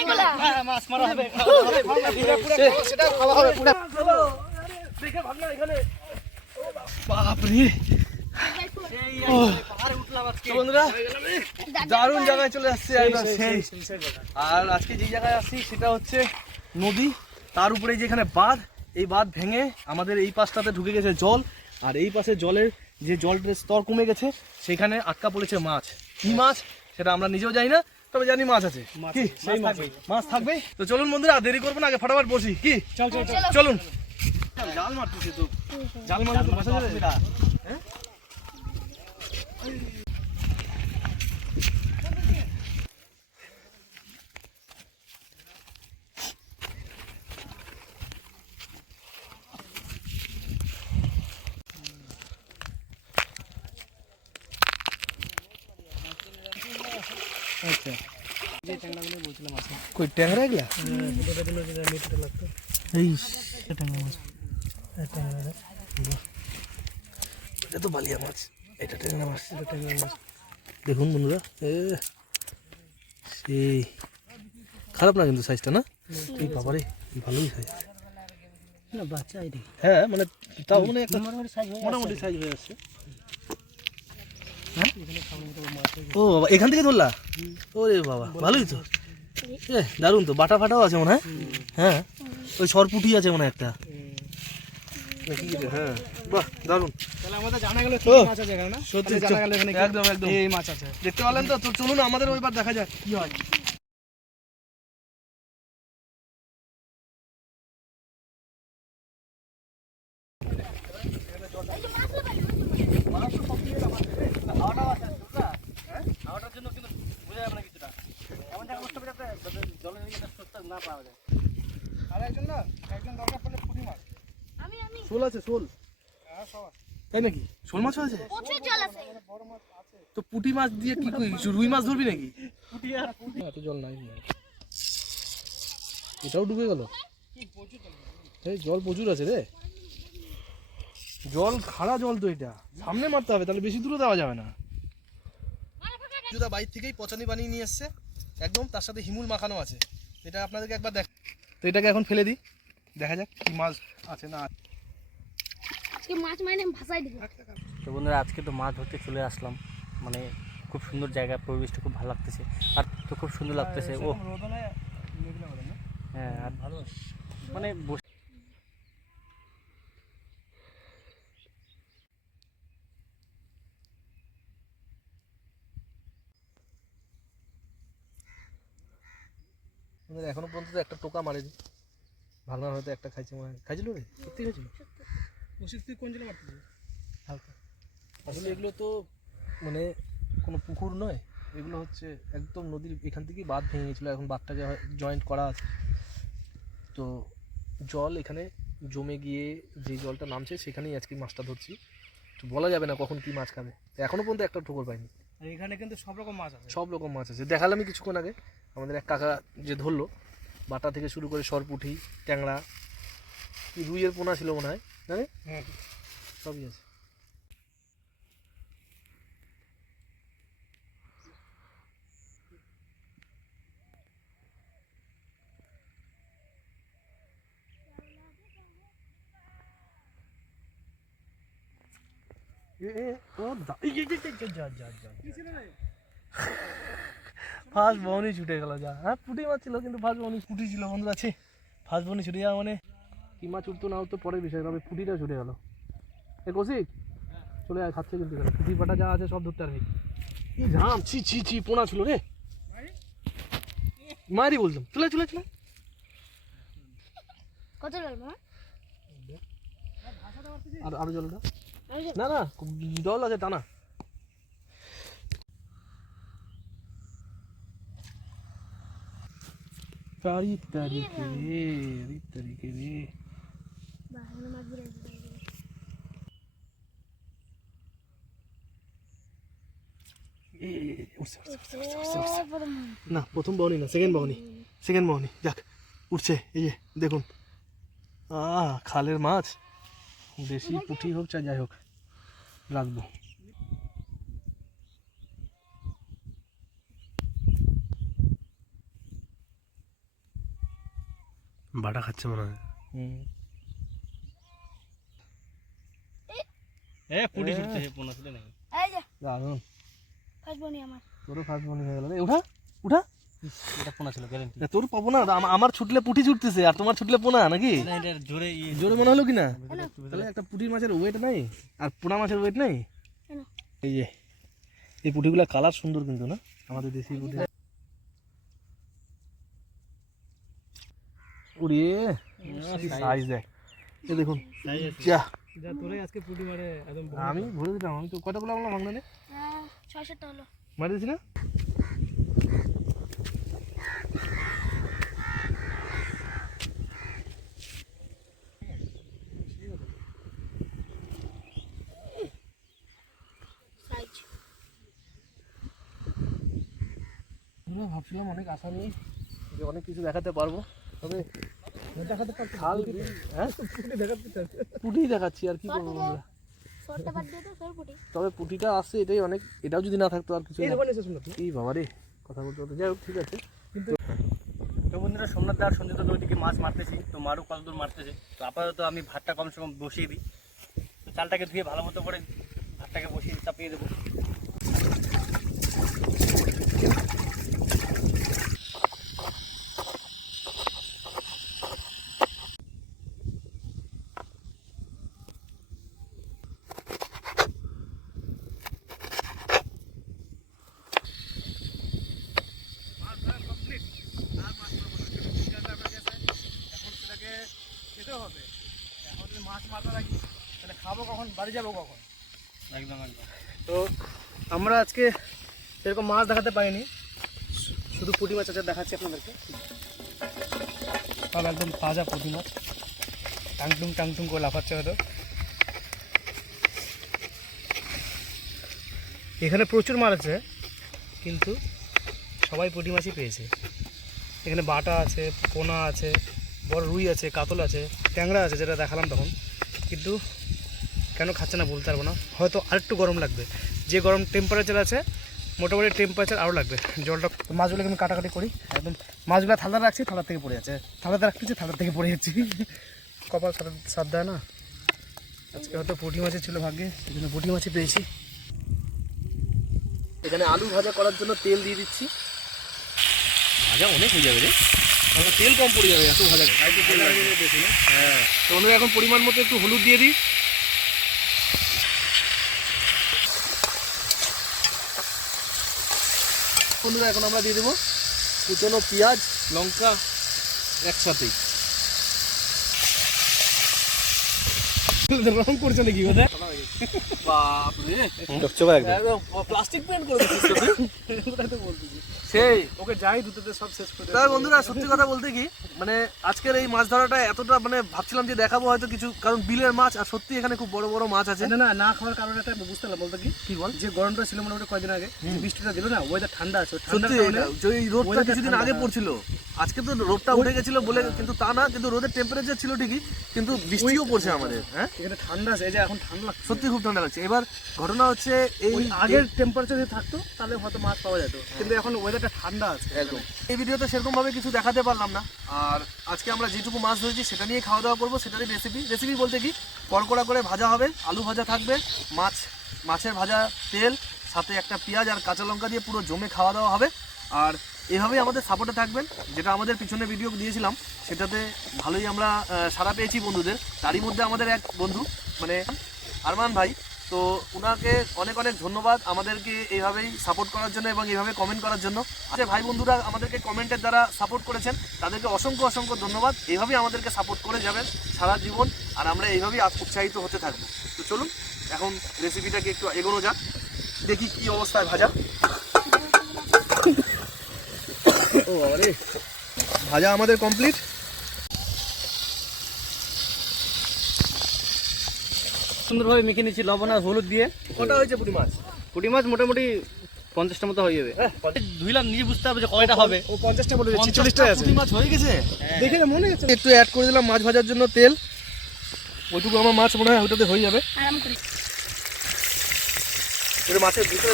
অনেকগুলা। মাছ মারা হবে। সেটা খাওয়া হবে পুরো দেখে ভাবনা এখানে বাপরে পাহাড়ে উঠলাম আজকে তো বন্ধুরা দারুণ জায়গায় চলে আসছে আর আজকে যে জায়গায় আসছি সেটা হচ্ছে নদী। তার উপরে যেখানে বাঁধ এই বাঁধ ভেঙে আমাদের এই পাশটাতে ঢুকে গেছে জল। আর এই পাশে জলের যে জলের স্তর কমে গেছে সেখানে আটকা পড়েছে মাছ। কি মাছ? সেটা আমরা নিজেও জানি না। তবে জানি মাছ আছে। কি? সেই মাছ মাছ থাকবে? তো চলুন বন্ধুরা আর দেরি করব না আগে ফটাফট বসি। কি? চল চল চল। চলুন। জাল মারতেছে তো। জাল মারলে তো বসা যাবে। হ্যাঁ? কই ট্যাংরা এগুলা? এই ট্যাংরা মাছ। ট্যাংরা এটা তো বালিয়া মাছ। এটা ট্যাংরা মাছ এটা ট্যাংরা মাছ। দেখুন বন্ধুরা এ সেই খারাপ না কিন্তু সাইজটা না? এই বাবারে ভালোই সাইজ না বাচ্চা হ্যাঁ মানে তাও মানে মোটামুটি সাইজ হয়ে মোটামুটি সাইজ হয়ে আসছে হ্যাঁ এখানে খাওয়ার মতো মাছ হয়েছে। ও বাবা এখান থেকে ধরলা? ওরে বাবা ভালোই তো। এ দারুণ তো বাটা ফাটাও আছে মনে হয়? হ্যাঁ? ওই সরপুটি আছে মনে হয় একটা। হ্যাঁ বাহ দারুণ। তাহলে আমাদের জানা গেল মাছ আছে এখানে না? সত্যি জানা গেল এখানে একদম একদম। এই মাছ আছে। দেখতে পেলেন তো? তো চলুন আমাদের ওইবার দেখা যায় কি হয়। আর একজন না একজন দরকার পড়লে পুঁটি মাছ। আমি আমি। শোল আছে শোল। হ্যাঁ সব আছে। তাই নাকি? শোল মাছও আছে? প্রচুর জল আছে। বড় মাছ আছে। তো পুঁটি মাছ দিয়ে কি রুই মাছ ধরবি নাকি? পুঁটি আর এত জল নাই এটাও ডুবে গেল? এই জল প্রচুর আছে রে। জল খাড়া জল তো এটা। সামনে মারতে হবে তাহলে বেশি দূরে দেওয়া যাবে না। জুদা বাইর থেকেই পচানি বানিয়ে নিয়ে এসছে। একদম তার সাথে হিমুল মাখানো আছে। এটা আপনাদেরকে একবার দেখ তো এটাকে এখন ফেলে দিই। দেখা যাক কি মাছ আছে না আজকে মাছ মানে ভাসাই দিব। তো বন্ধুরা আজকে তো মাছ ধরতে চলে আসলাম। মানে খুব সুন্দর জায়গা পরিবেশটা খুব ভালো লাগতেছে। আর তো খুব সুন্দর লাগতেছে। ও। হ্যাঁ আর ভালো মানে বসে আমাদের এখনও পর্যন্ত একটা টোকা মারেনি। ভালো না হয়তো একটা খাইছে মনে হয়। খাইছিল রে? সত্যি খাইছিল? ওষুধ তুই কোন জন্য মারতে হালকা। আসলে এগুলো তো মানে কোনো পুকুর নয়। এগুলো হচ্ছে একদম নদীর এখান থেকেই বাঁধ ভেঙে গেছিল। এখন বাঁধটাকে জয়েন্ট করা আছে। তো জল এখানে জমে গিয়ে যে জলটা নামছে সেখানেই আজকে মাছটা ধরছি। তো বলা যাবে না কখন কি মাছ খাবে। তো এখনও পর্যন্ত একটা ঠোকর পাইনি। এখানে কিন্তু সব রকম মাছ আছে। সব রকম মাছ আছে। দেখালামই কিছুক্ষণ আগে। আমাদের এক কাকা যে ধরলো বাটা থেকে শুরু করে সরপুঁটি ট্যাংরা কি রুইয়ের পোনা ছিল মনে হয় জানে হ্যাঁ। সবই আছে। ফার্স্ট বহনি ছুটে গেল যা। হ্যাঁ পুটি মাছ ছিল কিন্তু ফার্স্ট বহনি পুটি ছিল বন্ধুরা আছে ফার্স্ট বহনি ছুটে যাওয়া মানে কি মাছ উঠতো না উঠতো পরের বিষয় তবে পুটিটা ছুটে গেল। এ কৌশিক চলে আয় খাচ্ছে কিন্তু। পুঁটি পাটা যা আছে সব ধরতে পারবি কি ঝাম ছি ছি ছি পোনা ছিল রে। মারি বলতাম চলে চলে চলে কত জল আর আরও জলটা? না না জল আছে টানা তারি তারিখে রে তারি তারিখে রে বাহ, এখানে মাছ ঘুরে আসবে। এ, এ, এ, উঠছে, উঠছে, উঠছে। ও, বড় মাছ। না প্রথম বাউনি না সেকেন্ড বাউনি সেকেন্ড বাউনি যাক উঠছে এই যে দেখুন। আহ খালের মাছ। দেশি পুঁটি হোক চাই যাই হোক। রাখব বাটা খাচ্ছে মনে হয়। এ পুটি ছুটতে পোনা এই যে। দারুণ আমার। তোরও ফার্স্ট হয়ে গেল উঠা উঠা। এটা পোনা ছিল গ্যারেন্টি তোর পাবো না। আমার ছুটলে পুটি ছুটতেছে আর তোমার ছুটলে পোনা নাকি? জোরে ইয়ে জোরে মনে হলো কি না তাহলে একটা পুটির মাছের ওয়েট নাই আর পোনা মাছের ওয়েট নাই? এই যে এই পুটিগুলা কালার সুন্দর কিন্তু না? আমাদের দেশি পুটি। উড়িয়ে সাইজ দেখ। এই দেখুন। যা। যা তোরে আজকে পুটি মারে একদম আমি ভরে দিলাম। আমি তো কতগুলো আমরা ভাঙনা? নে হ্যাঁ ছয় সাতটা হলো। মারি দিছি না? ভাবছিলাম অনেক আশা নিয়ে যে অনেক কিছু দেখাতে পারব। তবে দেখাতে পারছি খাল হ্যাঁ? পুটি দেখাতে দেখাচ্ছি আর কি করব বন্ধুরা শর্টটা বাদ দিয়ে তো সর পুটি। তবে পুটিটা আসছে এটাই অনেক এটাও যদি না থাকতো আর কিছু এই বাবা রে কথা বলতে বলতে যাই হোক ঠিক আছে। তো বন্ধুরা সোমনাথ দা আর সঞ্জিত ওইদিকে মাছ মারতেছি তো মারু কতদূর মারতেছে। তো আপাতত আমি ভাতটা কমসে কম বসিয়ে দিই। তো চালটাকে ধুয়ে ভালো মতো করে ভাতটাকে বসিয়ে চাপিয়ে দেবো এখন সেটাকে খেতে হবে এখন যদি মাছ মাথা রাখি তাহলে খাব কখন? বাড়ি যাব কখন? একদম একদম। তো আমরা আজকে সেরকম মাছ দেখাতে পারিনি শুধু পুঁটি মাছ আছে দেখাচ্ছি আপনাদেরকে। সব একদম তাজা পুঁটি মাছ। টাংটুং টাংটুং করে লাফাচ্ছে হয়তো। এখানে প্রচুর মাছ আছে কিন্তু সবাই পুঁটি মাছই পেয়েছে। এখানে বাটা আছে পোনা আছে বড় রুই আছে কাতল আছে ট্যাংরা আছে যেটা দেখালাম তখন। কিন্তু কেন খাচ্ছে না বলতে পারব না। হয়তো আরেকটু গরম লাগবে। যে গরম টেম্পারেচার আছে মোটামুটি টেম্পারেচার আরও লাগবে। জলটা মাছগুলোকে আমি কাটাকাটি করি। একদম মাছগুলো থালা রাখছি থালা থেকে পড়ে যাচ্ছে থালাতে রাখতেছি থালা থেকে পড়ে যাচ্ছি। কপাল সাথে সাথ দেয় না। আজকে হয়তো পুঁটি মাছের ছিল ভাগ্যে সেই জন্য পুঁটি মাছই পেয়েছি। এখানে আলু ভাজা করার জন্য তেল দিয়ে দিচ্ছি। ভাজা অনেক হয়ে যাবে রে। তাহলে তেল কম পড়ে যাবে এত ভাজা হ্যাঁ। তো এখন পরিমাণ মতো একটু হলুদ দিয়ে দিই। বন্ধুরা এখন আমরা দিয়ে দেবো। কুচনো পেঁয়াজ লঙ্কা একসাথেই রং করছে নাকি বোধ বাপরে। প্লাস্টিক পেন্ট করে দিচ্ছিস তো? সেই। ওকে যাই দুটোতে সব শেষ করে তাই বন্ধুরা সত্যি কথা বলতে কি মানে আজকের এই মাছ ধরাটা এতটা মানে ভাবছিলাম যে দেখাবো হয়তো কিছু কারণ বিলের মাছ আর সত্যি এখানে খুব বড় বড় মাছ আছে। না না না খাওয়ার কারণে একটা বুঝতে পারলাম বলতে কি? কি বল? যে গরমটা ছিল মোটামুটি কয়দিন আগে বৃষ্টিটা দিল না ওয়েদার ঠান্ডা আছে সত্যি এই রোদটা কিছুদিন আগে হ্যাঁ। পড়ছিল। আজকে তো রোদটা উঠে গেছিল বলে কিন্তু তা না কিন্তু রোদের টেম্পারেচার ছিল ঠিকই কিন্তু বৃষ্টিও পড়ছে আমাদের হ্যাঁ? এখানে ঠান্ডা আছে এই যে এখন ঠান্ডা লাগছে। সত্যি খুব ঠান্ডা লাগছে। এবার ঘটনা হচ্ছে এই আগের টেম্পারেচার থাকতো তাহলে হয়তো মাছ পাওয়া যেত। কিন্তু এখন ওয়েদারটা ঠান্ডা আছে একদম। এই ভিডিওতে সেরকম ভাবে কিছু দেখাতে পারলাম না। আর আজকে আমরা যেটুকু মাছ ধরেছি সেটা নিয়ে খাওয়া দাওয়া করব সেটারই রেসিপি রেসিপি বলতে কি? কড়কড়া করে ভাজা হবে আলু ভাজা থাকবে মাছ মাছের ভাজা তেল সাথে একটা পেঁয়াজ আর কাঁচা লঙ্কা দিয়ে পুরো জমে খাওয়া দাওয়া হবে। আর এভাবেই আমাদের সাপোর্টে থাকবেন যেটা আমাদের পিছনে ভিডিও দিয়েছিলাম সেটাতে ভালোই আমরা সাড়া পেয়েছি বন্ধুদের। তারই মধ্যে আমাদের এক বন্ধু মানে আরমান ভাই তো ওনাকে অনেক অনেক ধন্যবাদ আমাদেরকে এইভাবেই সাপোর্ট করার জন্য এবং এইভাবে কমেন্ট করার জন্য। আচ্ছা ভাই বন্ধুরা, আমাদেরকে কমেন্টের দ্বারা সাপোর্ট করেছেন। তাদেরকে অসংখ্য অসংখ্য ধন্যবাদ। এইভাবেই আমাদেরকে সাপোর্ট করে যাবেন সারা জীবন আর আমরা এইভাবেই উৎসাহিত হতে থাকব। তো চলুন, এখন রেসিপিটাকে একটু এগোনো যাক। দেখি কি অবস্থায় ভাজা। ভাজা আমাদের কমপ্লিট সুন্দরভাবে মেখে নিচ্ছি লবণ আর হলুদ দিয়ে। কটা হয়েছে পুরি মাছ? পুঁটি মাছ মোটামুটি পঞ্চাশটা মতো হয়ে যাবে। ধুইলাম নিজে বুঝতে হবে যে কয়টা হবে। ও পঞ্চাশটা বলে দিচ্ছি পঞ্চাশটা আছে। পুঁটি মাছ হয়ে গেছে? দেখে না মনে হচ্ছে একটু অ্যাড করে দিলাম মাছ ভাজার জন্য তেল। ওইটুকু আমার মাছ মনে হয় ওইটাতে হয়ে যাবে। আরাম করে এটা মাছের ভিতরে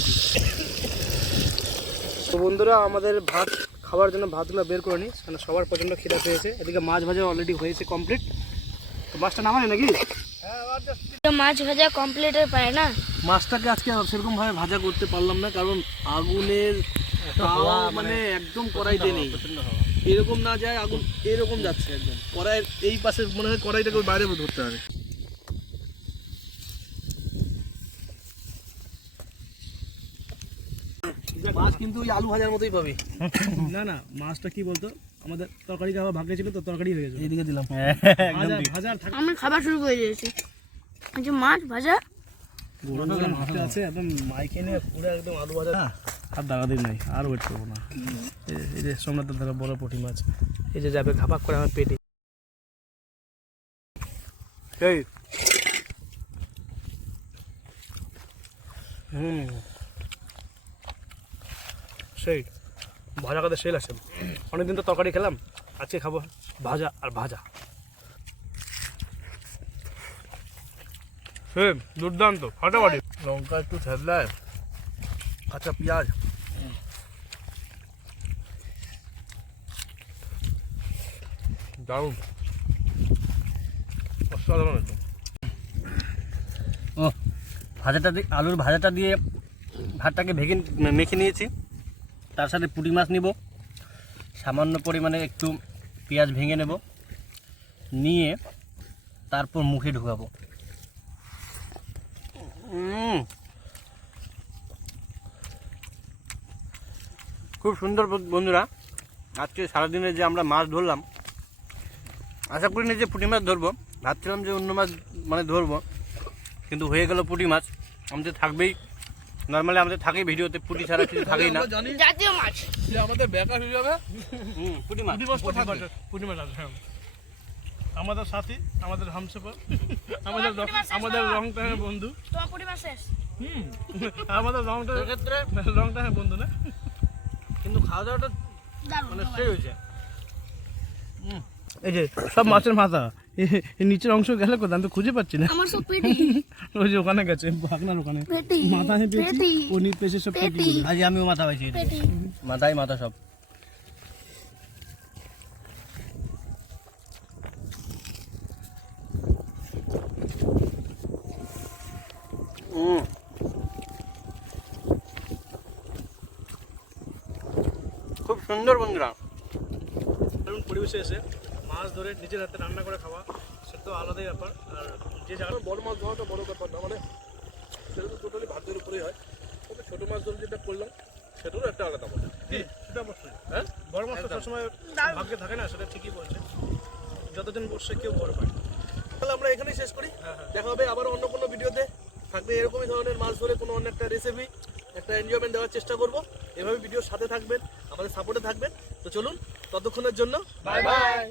আছি। তো বন্ধুরা আমাদের ভাত খাওয়ার জন্য ভাতগুলো বের করে নিই কারণ সবার প্রচণ্ড খিদা পেয়েছে। এদিকে মাছ ভাজা অলরেডি হয়েছে কমপ্লিট তো মাছটা নামানি নাকি? মাছ ভাজা কমপ্লিটের পারে না? মাছটাকে আজকে সেরকম ভাবে ভাজা করতে পারলাম না কারণ আগুনের মানে একদম কড়াইতে নেই। এরকম না যায় আগুন এরকম যাচ্ছে একদম। কড়াইয়ের এই পাশে মনে হয় কড়াইটাকে বাইরে ধরতে হবে। মাছ কিন্তু ওই আলু ভাজার মতোই পাবি। না না মাছটা কি বলতো? আমাদের তরকারি খাওয়া ভাগ্যে ছিল তো তরকারি হয়ে গেছে। এইদিকে দিলাম। ভাজা ভাজা আর থাকে আমি খাবার শুরু করে দিয়েছি। এই যে মাছ ভাজা। গরম গরম মাছটা আছে একদম মাইকে নিয়ে পুরো একদম আলু ভাজা। আর দাঁড়াতেই নাই আর ওয়েট করব না। এই- যে সোমনাথের ধারা বড় পুঁটি মাছ এই যে যাবে ঘাপাক করে আমার পেটে। এই। হুম। সেই। ভাজা খাতে সেল আছে অনেকদিন তো তরকারি খেলাম, আজকে খাব ভাজা আর ভাজা। হে, দুর্দান্ত, ফাটাফাটি। লঙ্কা একটু থেতলায় কাঁচা পেঁয়াজ। দারুণ। অসাধারণ একদম। ও, ভাজাটা দিয়ে আলুর ভাজাটা দিয়ে ভাতটাকে ভেঙে মেখে নিয়েছি। তার সাথে পুঁটি মাছ নিব। সামান্য পরিমাণে একটু পেঁয়াজ ভেঙে নেব। নিয়ে তারপর মুখে ঢুকাবো। উম। খুব সুন্দর বন্ধুরা আজকে সারাদিনে যে আমরা মাছ ধরলাম আশা করি না যে পুঁটি মাছ ধরবো। ভাবছিলাম যে অন্য মাছ মানে ধরবো কিন্তু হয়ে গেল পুঁটি মাছ। আমাদের থাকবেই নর্মালি আমাদের থাকেই ভিডিওতে পুঁটি ছাড়া কিছু থাকেই না। মাছ। যে আমাদের ব্যাকআপ হিসাবে হুম, পুঁটি মাছ পুঁটি মাছটা পুঁটি মাছ। আছে হ্যাঁ। আমাদের সাথী আমাদের হামসফর আমাদের আমাদের। রং টাইমের বন্ধু। তোমার মাছ শেষ? হুম আমাদের রং ক্ষেত্রে রং টাইমের বন্ধু না? কিন্তু খাওয়া দাওয়াটা মানে সেই হয়েছে। এই যে সব মাছের মাথা। নিচের অংশ গেলে কোথায়? আমি তো খুঁজে পাচ্ছি না। আমার সব পেটি। ওই যে ওখানে গেছে ভাগনার ওখানে। পেটি মাথা পনির পেয়েছে সব পেটি আজ আমিও মাথা পাইছি মাথায় মাথা সব। খুব সুন্দর বন্ধুরা। পরিবেশে এসে মাছ ধরে নিজের হাতে রান্না করে খাওয়া সেটা তো আলাদাই ব্যাপার। আর যে জায়গা বড় মাছ ধরাটা বড় ব্যাপার না মানে সেটা তো টোটালি ভাগ্যের উপরেই হয়। তবে ছোটো মাছ ধরে যেটা করলাম সেটারও একটা আলাদা মজা। সেটা অবশ্যই। হ্যাঁ? বড় মাছ তো সবসময় ভাগ্যে থাকে না সেটা ঠিকই বলছে। যতদিন বসছে কেউ বড় পায়। তাহলে আমরা এখানেই শেষ করি। দেখা হবে আবার অন্য কোনো ভিডিওতে। থাকবে এরকমই ধরনের মাছ ধরে কোনো অন্য একটা রেসিপি একটা এনজয়মেন্ট দেওয়ার চেষ্টা করব। এভাবে ভিডিওর সাথে থাকবেন আমাদের সাপোর্টে থাকবেন। তো চলুন ততক্ষণের জন্য বাই বাই